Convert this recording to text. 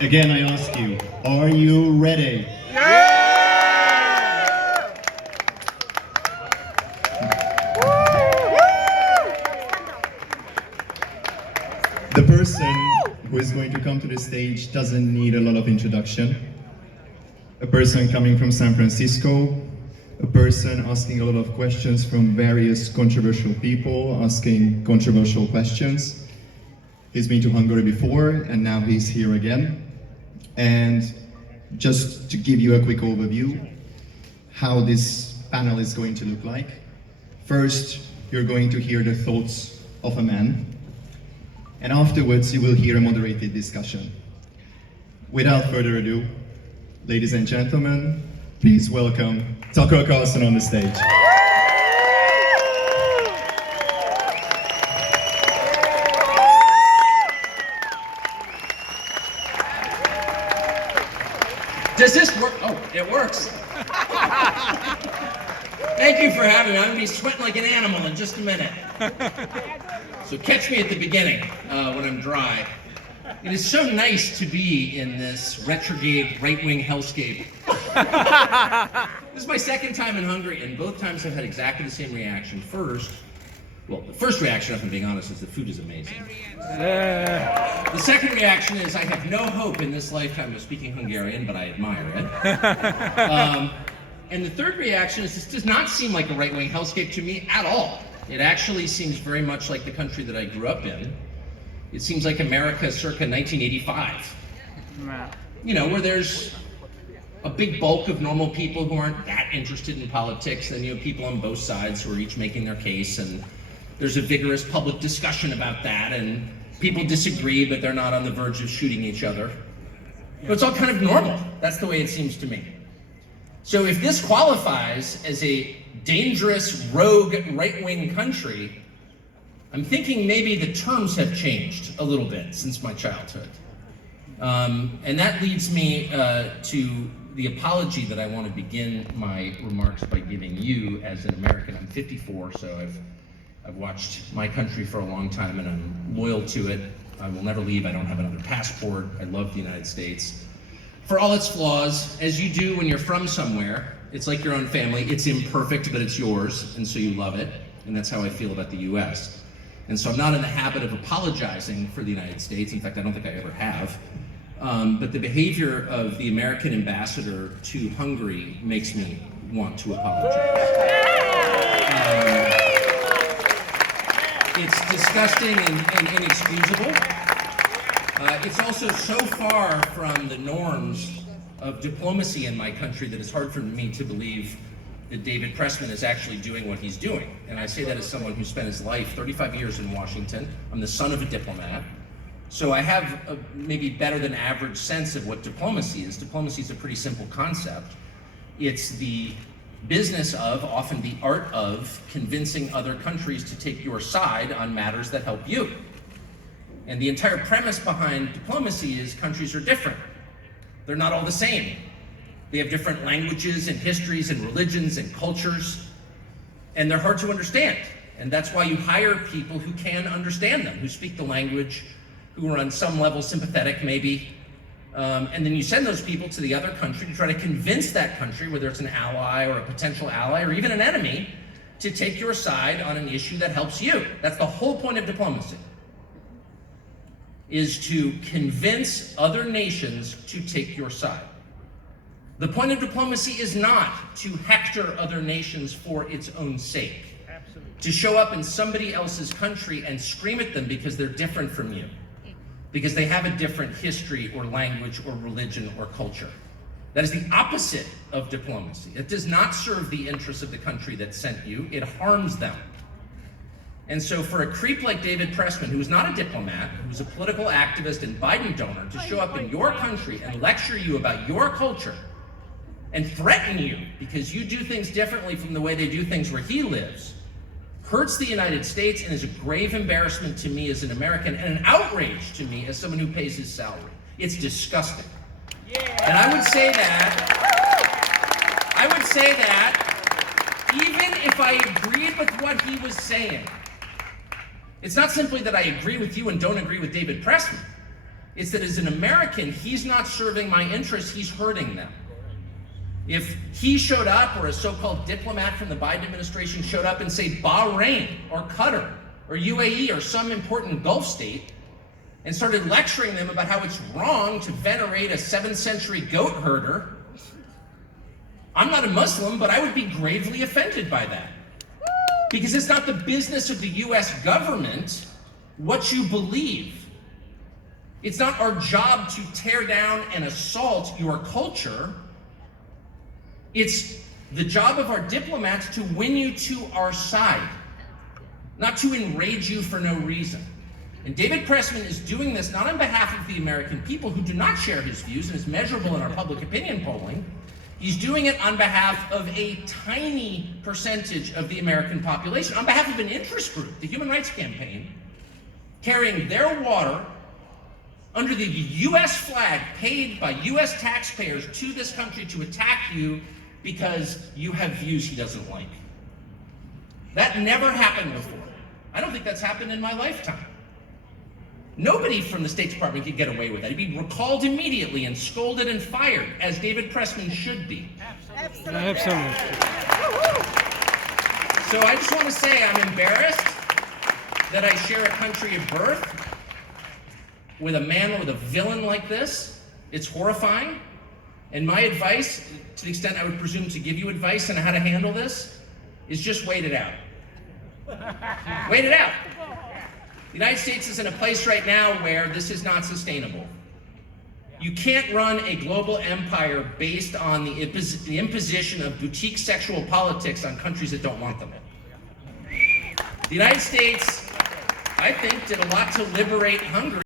Again, I ask you, are you ready? The person who is going to come to the stage doesn't need a lot of introduction. A person coming from San Francisco, a person asking a lot of questions from various controversial people, asking controversial questions. He's been to Hungary before, and now he's here again. And just to give you a quick overview, how this panel is going to look like. First, you're going to hear the thoughts of a man. And afterwards, you will hear a moderated discussion. Without further ado, ladies and gentlemen, please welcome Tucker Carlson on the stage. Does this work? Oh, it works. Thank you for having me. I'm going to be sweating like an animal in just a minute. So catch me at the beginning when I'm dry. It is so nice to be in this retrograde right-wing hellscape. This is my second time in Hungary, and both times I've had exactly the same reaction. The first reaction, if I'm being honest, is the food is amazing. The second reaction is I have no hope in this lifetime of speaking Hungarian, but I admire it. And the third reaction is this does not seem like a right-wing hellscape to me at all. It actually seems very much like the country that I grew up in. It seems like America circa 1985. You know, where there's a big bulk of normal people who aren't that interested in politics, and you have people on both sides who are each making their case, and there's a vigorous public discussion about that, and people disagree, but they're not on the verge of shooting each other. So it's all kind of normal. That's the way it seems to me. So if this qualifies as a dangerous, rogue, right-wing country, I'm thinking maybe the terms have changed a little bit since my childhood. And that leads me to the apology that I want to begin my remarks by giving you as an American. I'm 54, so I've watched my country for a long time, and I'm loyal to it. I will never leave. I don't have another passport. I love the United States. For all its flaws, as you do when you're from somewhere, it's like your own family. It's imperfect, but it's yours, and so you love it. And that's how I feel about the US. And so I'm not in the habit of apologizing for the United States. In fact, I don't think I ever have. But the behavior of the American ambassador to Hungary makes me want to apologize. It's disgusting and inexcusable. It's also so far from the norms of diplomacy in my country that it's hard for me to believe that David Pressman is actually doing what he's doing. And I say that as someone who spent his life, 35 years in Washington. I'm the son of a diplomat. So I have a maybe better than average sense of what diplomacy is. Diplomacy is a pretty simple concept. It's the business of, often the art of, convincing other countries to take your side on matters that help you. And the entire premise behind diplomacy is countries are different. They're not all the same. They have different languages and histories and religions and cultures, and they're hard to understand. And that's why you hire people who can understand them, who speak the language, who are on some level sympathetic maybe, and then you send those people to the other country to try to convince that country, whether it's an ally or a potential ally or even an enemy, to take your side on an issue that helps you. That's the whole point of diplomacy, is to convince other nations to take your side. The point of diplomacy is not to hector other nations for its own sake. Absolutely. To show up in somebody else's country and scream at them because they're different from you, because they have a different history or language or religion or culture. That is the opposite of diplomacy. It does not serve the interests of the country that sent you, it harms them. And so for a creep like David Pressman, who is not a diplomat, who's a political activist and Biden donor, to show up in your country and lecture you about your culture and threaten you because you do things differently from the way they do things where he lives, hurts the United States and is a grave embarrassment to me as an American and an outrage to me as someone who pays his salary. It's disgusting. Yeah. And I would say that even if I agreed with what he was saying, it's not simply that I agree with you and don't agree with David Pressman. It's that as an American, he's not serving my interests, he's hurting them. If he showed up, or a so-called diplomat from the Biden administration showed up and say Bahrain or Qatar or UAE or some important Gulf state and started lecturing them about how it's wrong to venerate a 7th century goat herder, I'm not a Muslim, but I would be gravely offended by that. Because it's not the business of the US government what you believe. It's not our job to tear down and assault your culture. It's the job of our diplomats to win you to our side, not to enrage you for no reason. And David Pressman is doing this not on behalf of the American people who do not share his views and is measurable in our public opinion polling. He's doing it on behalf of a tiny percentage of the American population, on behalf of an interest group, the Human Rights Campaign, carrying their water under the US flag paid by US taxpayers to this country to attack you because you have views he doesn't like. That never happened before. I don't think that's happened in my lifetime. Nobody from the State Department could get away with that. He'd be recalled immediately and scolded and fired, as David Pressman should be. Absolutely. So I just want to say I'm embarrassed that I share a country of birth with a man, with a villain like this. It's horrifying. And my advice, to the extent I would presume to give you advice on how to handle this, is just wait it out. Wait it out. The United States is in a place right now where this is not sustainable. You can't run a global empire based on the imposition of boutique sexual politics on countries that don't want them. The United States, I think, did a lot to liberate Hungary.